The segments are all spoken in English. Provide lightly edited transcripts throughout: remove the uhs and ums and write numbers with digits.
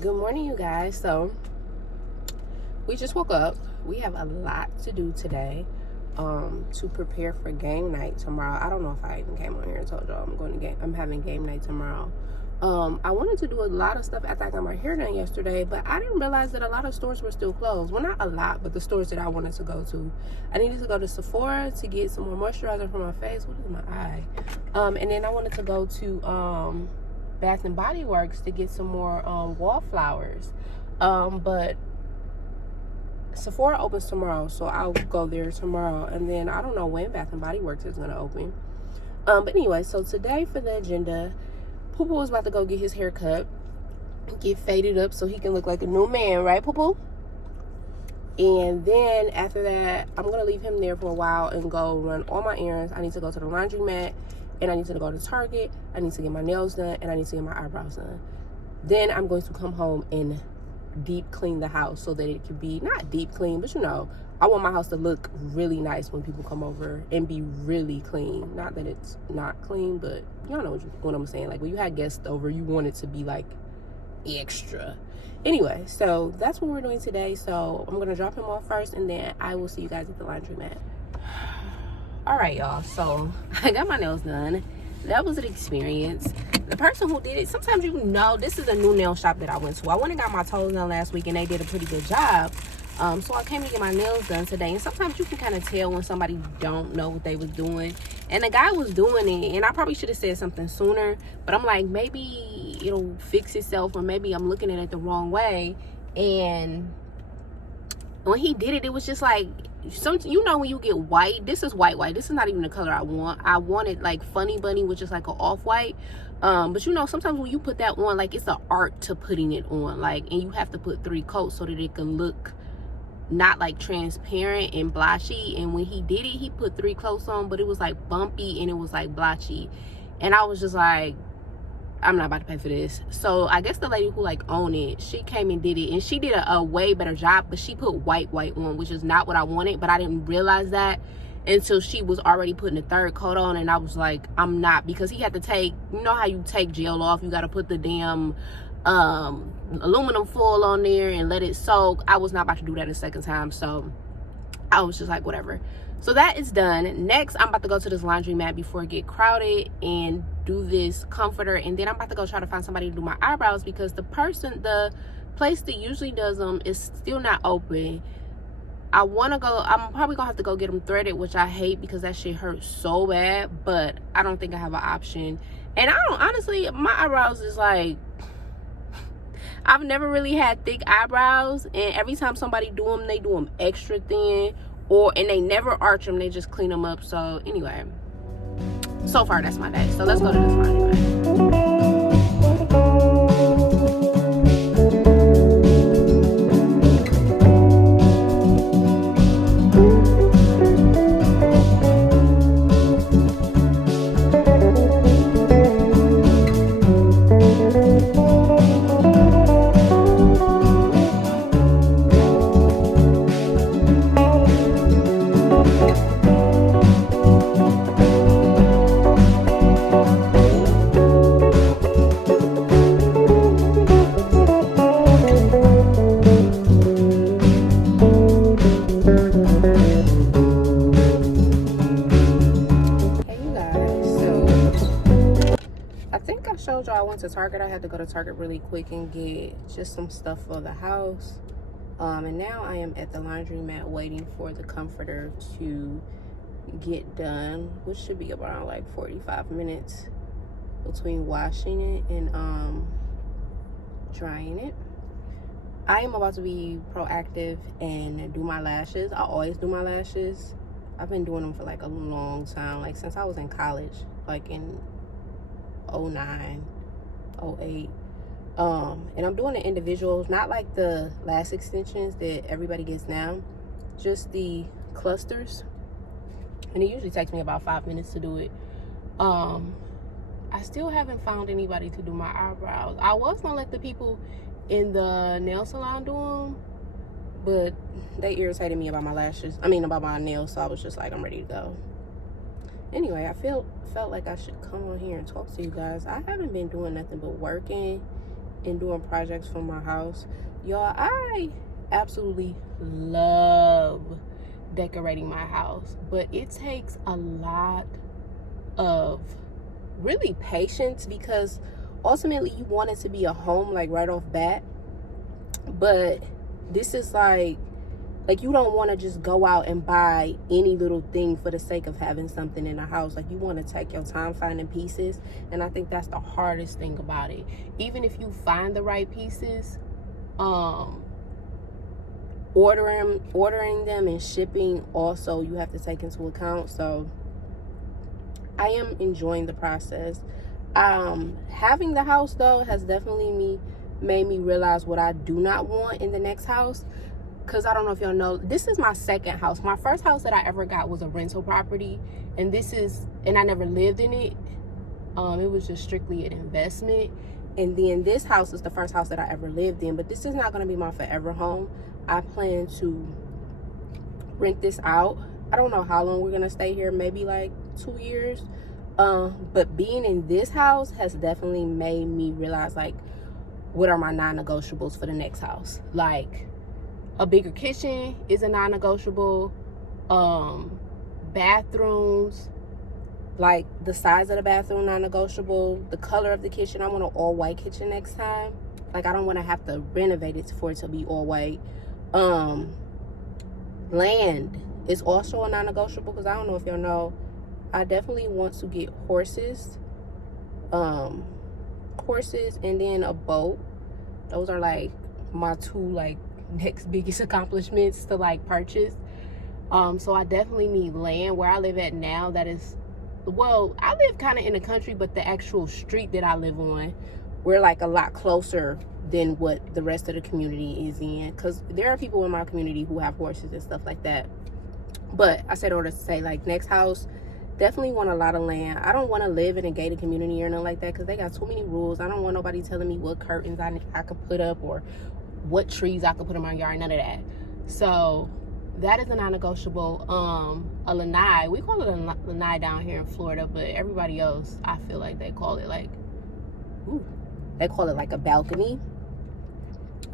Good morning, you guys. So we just woke up. We have a lot to do today to prepare for game night tomorrow. I don't know if I even came on here and told y'all I'm having game night tomorrow. I wanted to do a lot of stuff after I got my hair done yesterday, but I didn't realize that a lot of stores were still closed. Well, not a lot, but the stores that I wanted to go to. I needed to go to Sephora to get some more moisturizer for my face. What is my eye? And then I wanted to go to Bath and Body Works to get some more wallflowers. But Sephora opens tomorrow, so I'll go there tomorrow. And then I don't know when Bath and Body Works is gonna open. But anyway, so today for the agenda, Poo-Poo is about to go get his hair cut, get faded up so he can look like a new man, right, Poo-Poo? And then after that, I'm gonna leave him there for a while and go run all my errands. I need to go to the laundromat, and I need to go to Target. I need to get my nails done, and I need to get my eyebrows done. Then I'm going to come home and deep clean the house so that it could be, not deep clean, but I want my house to look really nice when people come over and be really clean. Not that it's not clean, but y'all know what I'm saying. Like when you had guests over, you want it to be like extra. Anyway, so that's what we're doing today. So I'm gonna drop him off first, and then I will see you guys at the laundromat. All right, y'all, so I got my nails done. That was an experience. The person who did it, sometimes this is a new nail shop that I went to. I went and got my toes done last week, and they did a pretty good job. So I came to get my nails done today, and sometimes you can kind of tell when somebody don't know what they was doing. And the guy was doing it, and I probably should have said something sooner, but I'm like, maybe it'll fix itself, or maybe I'm looking at it the wrong way. And when he did it, it was just like, when you get white, this is white. This is not even the color I want. I wanted like Funny Bunny, which is like an off-white. But sometimes when you put that on, like, it's an art to putting it on, like, and you have to put 3 coats so that it can look not like transparent and blotchy. And when he did it, he put 3 coats on, but it was like bumpy and it was like blotchy, and I was just like, I'm not about to pay for this. So I guess the lady who like owned it, she came and did it, and she did a way better job, but she put white on, which is not what I wanted. But I didn't realize that until she was already putting the 3rd coat on, and I was like, I'm not, because he had to take, how you take gel off, you got to put the damn aluminum foil on there and let it soak. I was not about to do that a second time, so I was just like, whatever. So that is done. Next, I'm about to go to this laundromat before it get crowded and do this comforter, and then I'm about to go try to find somebody to do my eyebrows, because the place that usually does them is still not open. I'm probably gonna have to go get them threaded, which I hate because that shit hurts so bad, but I don't think I have an option. And honestly, my eyebrows is like, I've never really had thick eyebrows, and every time somebody do them, they do them extra thin, and they never arch them, they just clean them up. So anyway, so far that's my day. So let's go to this laundromat. I went to Target. I had to go to Target really quick and get just some stuff for the house. And now I am at the laundromat waiting for the comforter to get done, which should be around like 45 minutes between washing it and drying it. I am about to be proactive and do my lashes. I always do my lashes. I've been doing them for like a long time, like since I was in college, like in 09, 08. And I'm doing the individuals, not like the lash extensions that everybody gets now, just the clusters, and it usually takes me about 5 minutes to do it. I still haven't found anybody to do my eyebrows. I was gonna let the people in the nail salon do them, but they irritated me about my lashes, about my nails, so I was just like, I'm ready to go. Anyway, I felt like I should come on here and talk to you guys. I haven't been doing nothing but working and doing projects for my house. Y'all, I absolutely love decorating my house, but it takes a lot of really patience, because ultimately you want it to be a home like right off bat. But this is like you don't want to just go out and buy any little thing for the sake of having something in the house. Like, you want to take your time finding pieces, and I think that's the hardest thing about it. Even if you find the right pieces, ordering them and shipping also you have to take into account. So I am enjoying the process. Having the house though has definitely made me realize what I do not want in the next house, because I don't know if y'all know, this is my second house. My first house that I ever got was a rental property, and I never lived in it. It was just strictly an investment. And then this house is the first house that I ever lived in, but this is not going to be my forever home. I plan to rent this out. I don't know how long we're going to stay here, maybe like 2 years. But being in this house has definitely made me realize, like, what are my non-negotiables for the next house. Like, a bigger kitchen is a non-negotiable. Bathrooms, like the size of the bathroom, non-negotiable. The color of the kitchen, I want an all-white kitchen next time. Like, I don't want to have to renovate it for it to be all white. Land is also a non-negotiable, because I don't know if y'all know, I definitely want to get horses, and then a boat. Those are like my two like next biggest accomplishments to like purchase. So I definitely need land. Where I live at now, that is, well, I live kind of in the country, but the actual street that I live on, we're like a lot closer than what the rest of the community is in, because there are people in my community who have horses and stuff like that. But I said all this to say, like, next house, definitely want a lot of land. I don't want to live in a gated community or nothing like that, because they got too many rules. I don't want nobody telling me what curtains I could put up or what trees I could put in my yard, none of that. So that is a non-negotiable. A lanai, we call it a lanai down here in Florida, but everybody else, I feel like they call it like a balcony.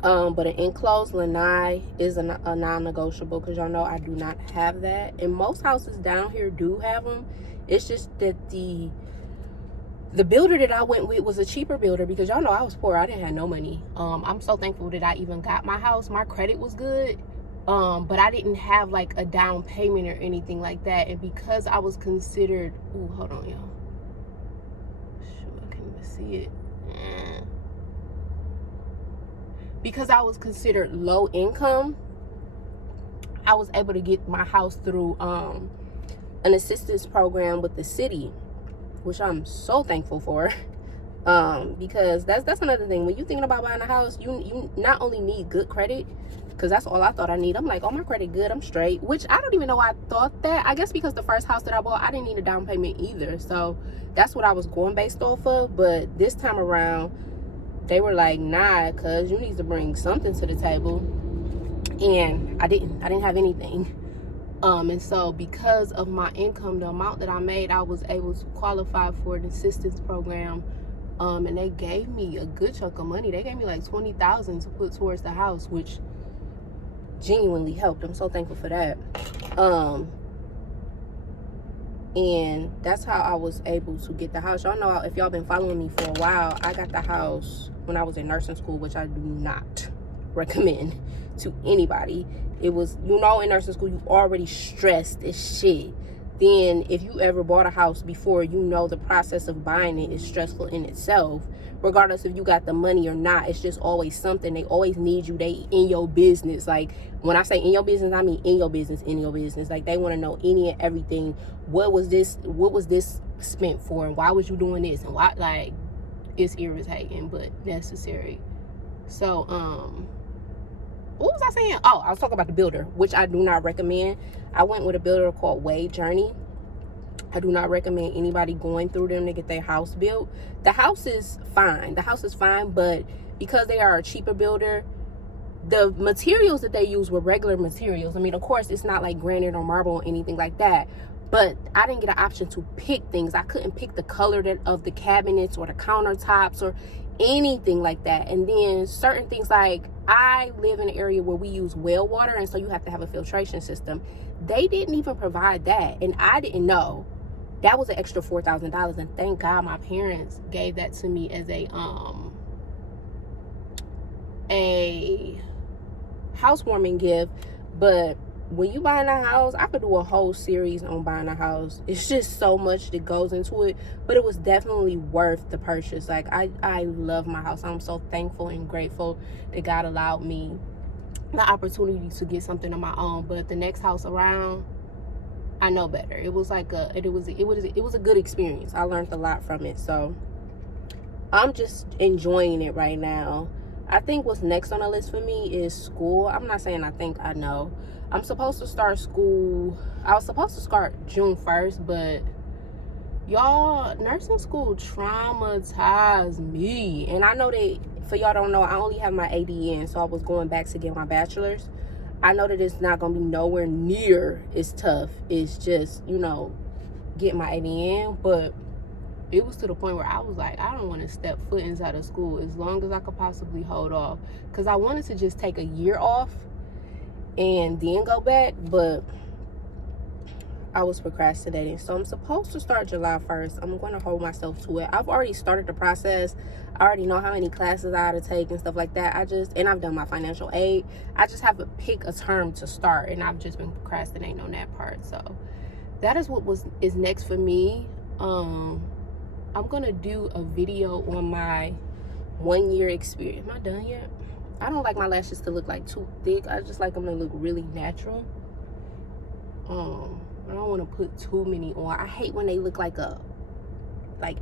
But an enclosed lanai is a non-negotiable, because y'all know I do not have that, and most houses down here do have them. It's just that the builder that I went with was a cheaper builder, because y'all know I was poor. I didn't have no money. I'm so thankful that I even got my house. My credit was good, but I didn't have like a down payment or anything like that. And because I was considered, hold on, y'all. Shoot, I can't even see it. Because I was considered low income, I was able to get my house through an assistance program with the city, which I'm so thankful for. Because that's another thing. When you're thinking about buying a house, you not only need good credit, because that's all I thought I need. I'm like, oh, my credit good, I'm straight. Which I don't even know why I thought that. I guess because the first house that I bought, I didn't need a down payment either. So that's what I was going based off of. But this time around, they were like, nah, cuz you need to bring something to the table. And I didn't have anything. And so because of my income, the amount that I made, I was able to qualify for an assistance program. And they gave me a good chunk of money. They gave me like $20,000 to put towards the house, which genuinely helped. I'm so thankful for that. And that's how I was able to get the house. Y'all know, if y'all been following me for a while, I got the house when I was in nursing school, which I do not recommend to anybody. It was, in nursing school, you already stressed as shit. Then if you ever bought a house before, the process of buying it is stressful in itself. Regardless if you got the money or not, it's just always something. They always need you. They in your business. Like, when I say in your business, I mean in your business. Like, they want to know any and everything. What was this spent for, and why was you doing this, and why? Like, it's irritating but necessary. So what was I saying? Oh, I was talking about the builder, which I do not recommend. I went with a builder called Wade Journey. I do not recommend anybody going through them to get their house built. The house is fine, but because they are a cheaper builder, the materials that they use were regular materials. I mean, of course, it's not like granite or marble or anything like that, but I didn't get an option to pick things. I couldn't pick the color of the cabinets or the countertops or anything like that. And then certain things, like I live in an area where we use well water, and so you have to have a filtration system. They didn't even provide that, and I didn't know. That was an extra $4,000, and thank God my parents gave that to me as a housewarming gift. But when you buying a house, I could do a whole series on buying a house. It's just so much that goes into it, but it was definitely worth the purchase. Like I love my house. I'm so thankful and grateful that God allowed me the opportunity to get something of my own. But the next house around, I know better. It was like it was a good experience. I learned a lot from it. So I'm just enjoying it right now. I think what's next on the list for me is school. I'm not saying I know. I'm supposed to start school. I was supposed to start June 1st, but y'all, nursing school traumatized me. And I know that, for y'all don't know, I only have my ADN, so I was going back to get my bachelor's. I know that it's not going to be nowhere near as tough. It's just, get my ADN, but it was to the point where I was like, I don't want to step foot inside of school as long as I could possibly hold off, because I wanted to just take a year off and then go back, but I was procrastinating. So I'm supposed to start July 1st. I'm going to hold myself to it. I've already started the process. I already know how many classes I had to take and stuff like that. And I've done my financial aid. I just have to pick a term to start, and I've just been procrastinating on that part. So that is what is next for me. I'm gonna do a video on my 1 year experience. Am I done yet? I don't like my lashes to look like too thick. I just like them to look really natural. I don't want to put too many on. I hate when they look like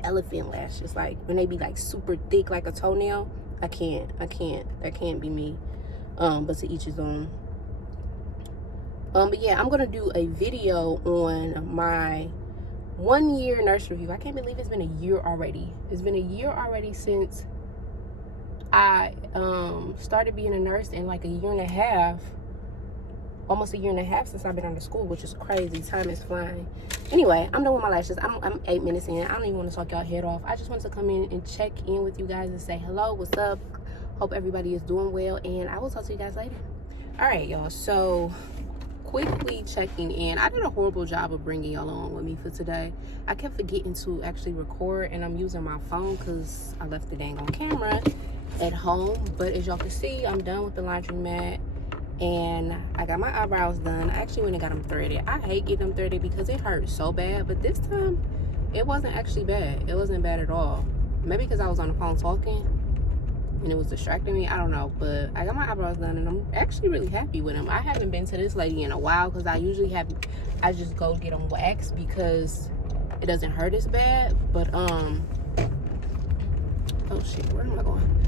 elephant lashes, like when they be like super thick like a toenail. I can't. That can't be me. But to each his own. But yeah, I'm gonna do a video on my 1 year nurse review. I can't believe it's been a year already. It's been a year already since I started being a nurse, in like a year and a half, almost a year and a half since I've been out of school, which is crazy. Time is flying. Anyway, I'm done with my lashes. I'm 8 minutes in. I don't even want to talk y'all head off. I just want to come in and check in with you guys and say hello, what's up. Hope everybody is doing well, and I will talk to you guys later. All right, y'all. So quickly checking in. I did a horrible job of bringing y'all along with me for today. I kept forgetting to actually record, and I'm using my phone because I left the dang on camera at home. But as y'all can see, I'm done with the laundromat, and I got my eyebrows done. I actually went and got them threaded. I hate getting them threaded because it hurts so bad, but this time it wasn't actually bad. It wasn't bad at all. Maybe because I was on the phone talking and it was distracting me, I don't know. But I got my eyebrows done, and I'm actually really happy with them. I haven't been to this lady in a while because I just go get them waxed because it doesn't hurt as bad. But oh shit, where am I going?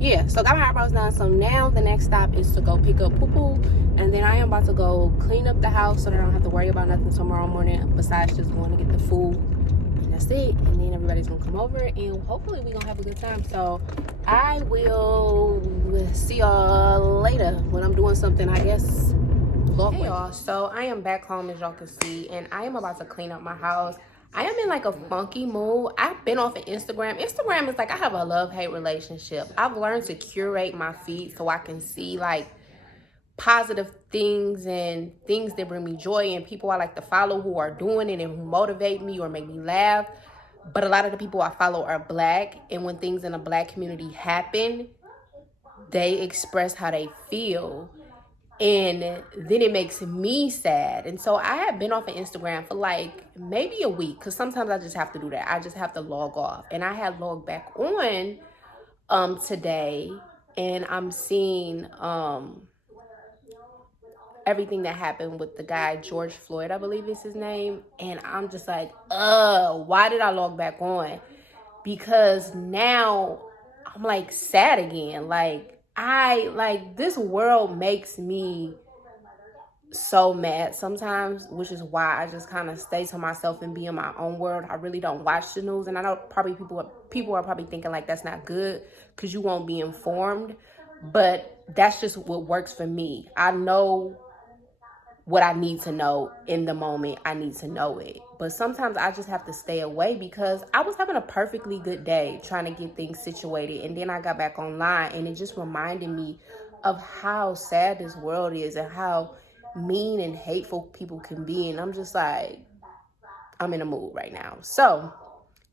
Yeah, so got my eyebrows done. So now the next stop is to go pick up Poo-Poo, and then I am about to go clean up the house so that I don't have to worry about nothing tomorrow morning besides just going to get the food. And that's it. And then everybody's gonna come over, and hopefully we're gonna have a good time. So I will see y'all later when I'm doing something, I guess. Hey y'all, so I am back home, as y'all can see, and I am about to clean up my house. I am in like a funky mood. I've been off of Instagram. Instagram is like, I have a love-hate relationship. I've learned to curate my feed so I can see like positive things and things that bring me joy, and people I like to follow who are doing it and who motivate me or make me laugh. But a lot of the people I follow are Black, and when things in the Black community happen, they express how they feel. And then it makes me sad. And so I have been off of Instagram for like maybe a week, because sometimes I just have to do that. I just have to log off. And I had logged back on today, and I'm seeing everything that happened with the guy George Floyd, I believe is his name. And I'm just like, why did I log back on? Because now I'm like sad again. This world makes me so mad sometimes, which is why I just kind of stay to myself and be in my own world. I really don't watch the news, and I know probably people are probably thinking like that's not good because you won't be informed, but that's just what works for me. I know what I need to know in the moment. I need to know it. But sometimes I just have to stay away because I was having a perfectly good day trying to get things situated. And then I got back online and it just reminded me of how sad this world is and how mean and hateful people can be. And I'm just like, I'm in a mood right now. So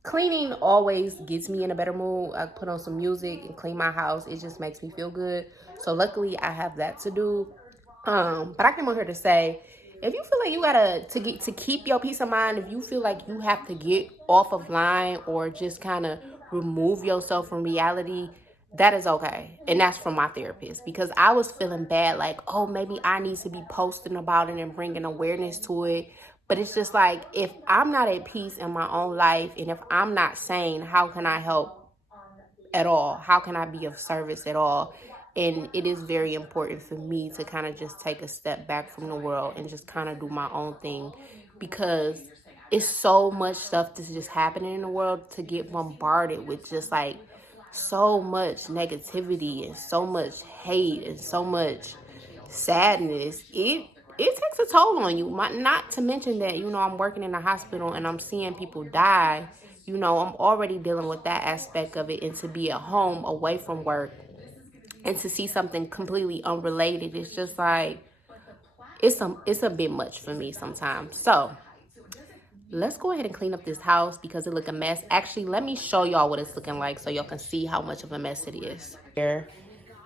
cleaning always gets me in a better mood. I put on some music and clean my house. It just makes me feel good. So luckily I have that to do. But I came on here to say, if you feel like you gotta to keep your peace of mind, if you feel like you have to get off of line or just kind of remove yourself from reality, that is okay. And that's from my therapist, because I was feeling bad, like, oh, maybe I need to be posting about it and bringing awareness to it. But it's just like, if I'm not at peace in my own life and if I'm not sane, how can I help at all? How can I be of service at all? And it is very important for me to kind of just take a step back from the world and just kind of do my own thing, because it's so much stuff that's just happening in the world to get bombarded with just like so much negativity and so much hate and so much sadness. It takes a toll on you. Not to mention that, I'm working in a hospital and I'm seeing people die. I'm already dealing with that aspect of it, and to be at home away from work and to see something completely unrelated, it's just like, it's a bit much for me sometimes. So let's go ahead and clean up this house because it look a mess. Actually, let me show y'all what it's looking like so y'all can see how much of a mess it is. Here,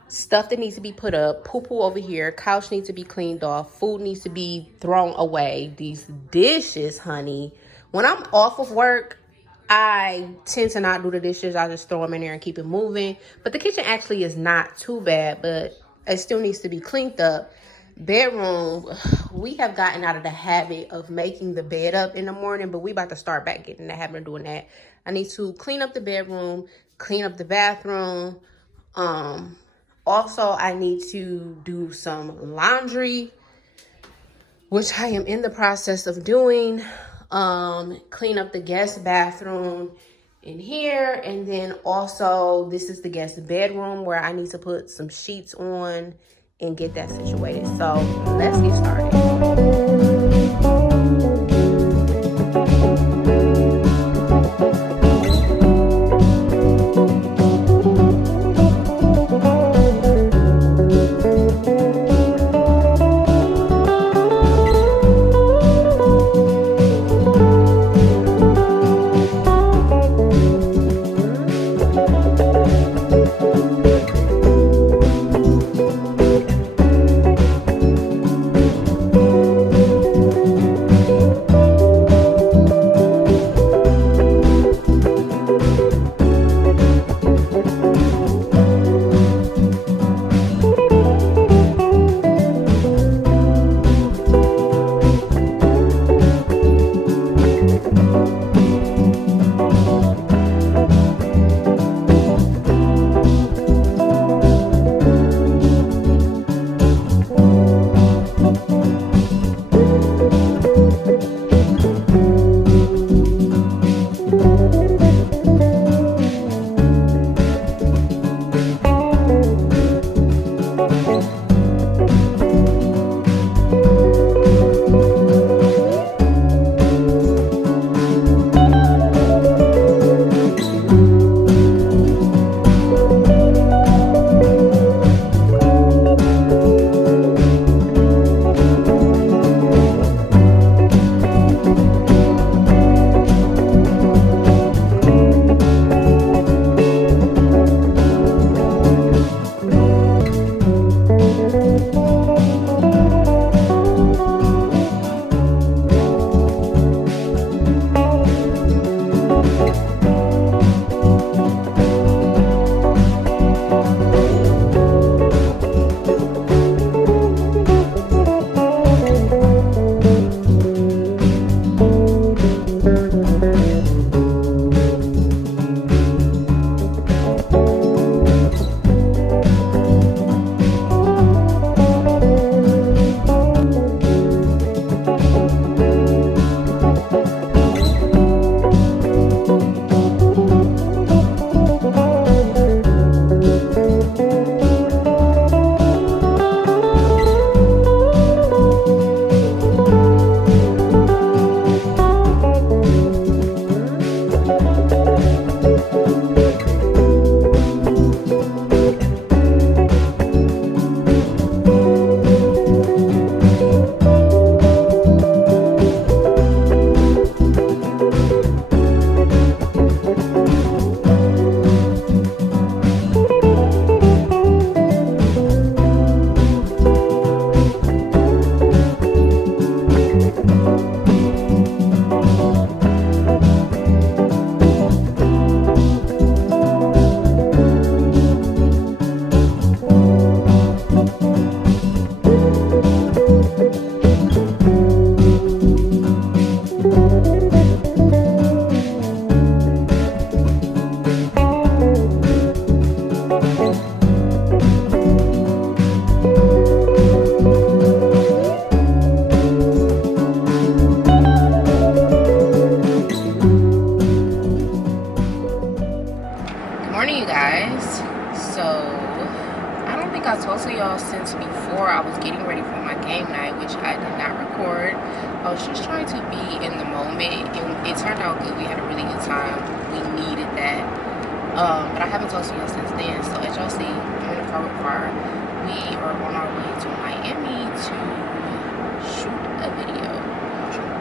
stuff that needs to be put up, poo-poo over here, couch needs to be cleaned off, food needs to be thrown away. These dishes, honey, when I'm off of work, I tend to not do the dishes. I just throw them in there and keep it moving. But the kitchen actually is not too bad, but it still needs to be cleaned up. Bedroom, we have gotten out of the habit of making the bed up in the morning, but we about to start back getting in the habit of doing that. I need to clean up the bedroom, clean up the bathroom. Also, I need to do some laundry, which I am in the process of doing. Clean up the guest bathroom in here. And then also, this is the guest bedroom where I need to put some sheets on and get that situated. So let's get started. I told to y'all since before, I was getting ready for my game night, which I did not record. I was just trying to be in the moment, and it turned out good. We had a really good time. We needed that. But I haven't told to y'all since then. So as y'all see, I'm in the car with Bar. We are on our way to Miami to shoot a video.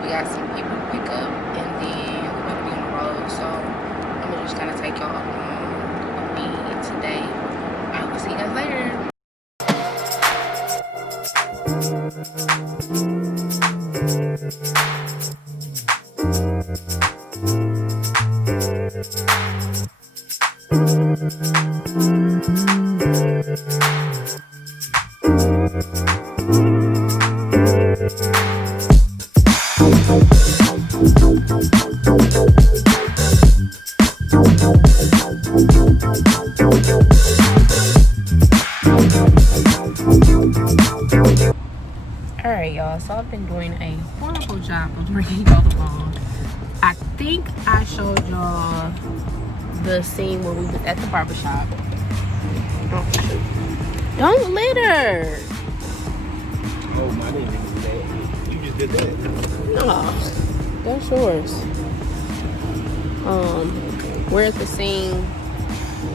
We got some people to pick up, and then we're gonna be on the road. So I'm gonna just kind of take y'all along with me today. I will see you guys later. Alright, y'all, so I've been doing a wonderful job of bringing y'all along. I think I showed y'all the scene where we was at the barbershop. Don't litter! Oh, my name is that. You just did that. No, that's yours. We're at the scene,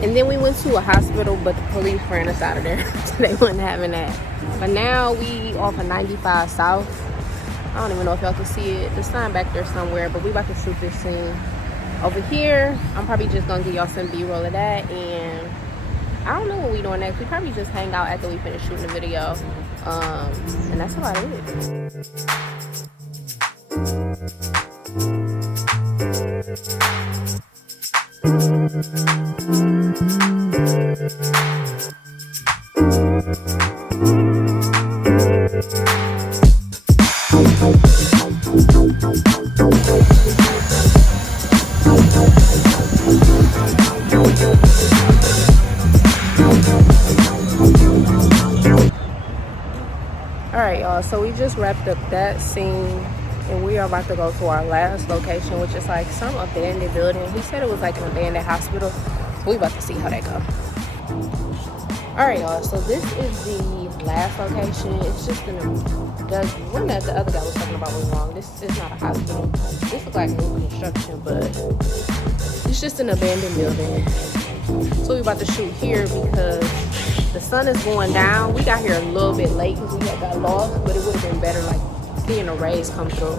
and then we went to a hospital, but the police ran us out of there. So they wasn't having that. But now we off of 95 South. I don't even know if y'all can see it. The sign back there somewhere, but we about to shoot this scene. Over here, I'm probably just gonna give y'all some B-roll of that, and I don't know what we doing next. We probably just hang out after we finish shooting the video. And that's about it. Alright, y'all, so we just wrapped up that scene, and we are about to go to our last location, which is like some abandoned building. He said it was like an abandoned hospital. So we about to see how that go. Alright, y'all, so this is the last location. It's just the one that the other guy was talking about was wrong. This is not a hospital. This looks like new construction, but it's just an abandoned building. So we about to shoot here because the sun is going down. We got here a little bit late because we had got lost, but it would have been better like seeing the rays come through.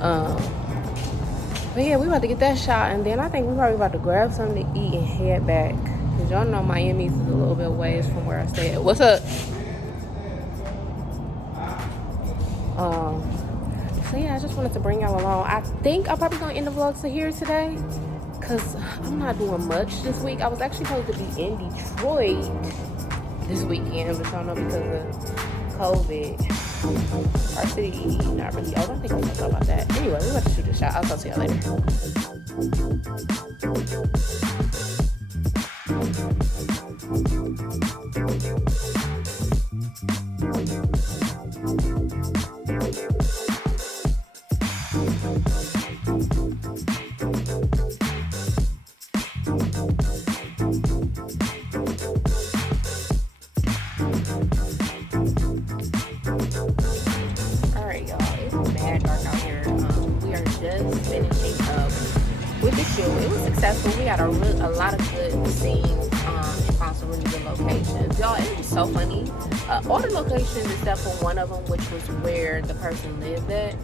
But yeah, we about to get that shot, and then I think we probably about to grab something to eat and head back. Cause y'all know Miami's is a little bit ways from where I stay at. What's up? So yeah, I just wanted to bring y'all along. I think I'm probably gonna end the vlogs to here today, cause I'm not doing much this week. I was actually supposed to be in Detroit this weekend, but y'all know because of COVID, our city not really open. I think I'm gonna talk about that. Anyway, we're about to shoot a shot. I'll talk to y'all later. Alright, y'all, it's mad dark out here. We are just finishing up with the shoot. It was successful. We had a lot of good scenes and found some really good locations. Y'all, it was so funny. All the locations except for one of them, which was where the person lived at,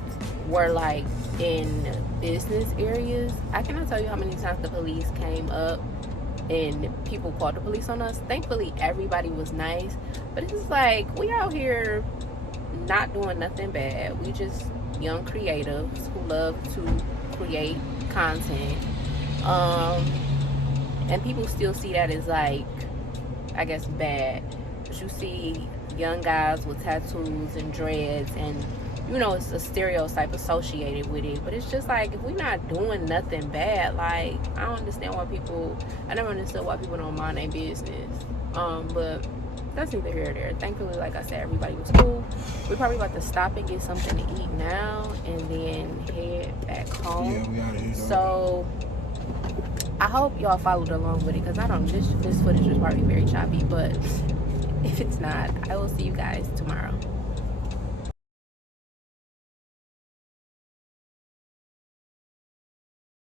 were like in business areas. I cannot tell you how many times the police came up and people called the police on us. Thankfully, everybody was nice. But it's just like, we out here not doing nothing bad. We just young creatives who love to create content. And people still see that as like, I guess, bad. But you see young guys with tattoos and dreads, and you know, it's a stereotype associated with it. But it's just like, if we're not doing nothing bad, like, I don't understand why people, I never understood why people don't mind their business. But that's neither here or there. Thankfully, like I said, everybody was cool. We're probably about to stop and get something to eat now and then head back home. Yeah, we out of here. So I hope y'all followed along with it, because I don't, this footage was probably very choppy, but If it's not, I will see you guys tomorrow.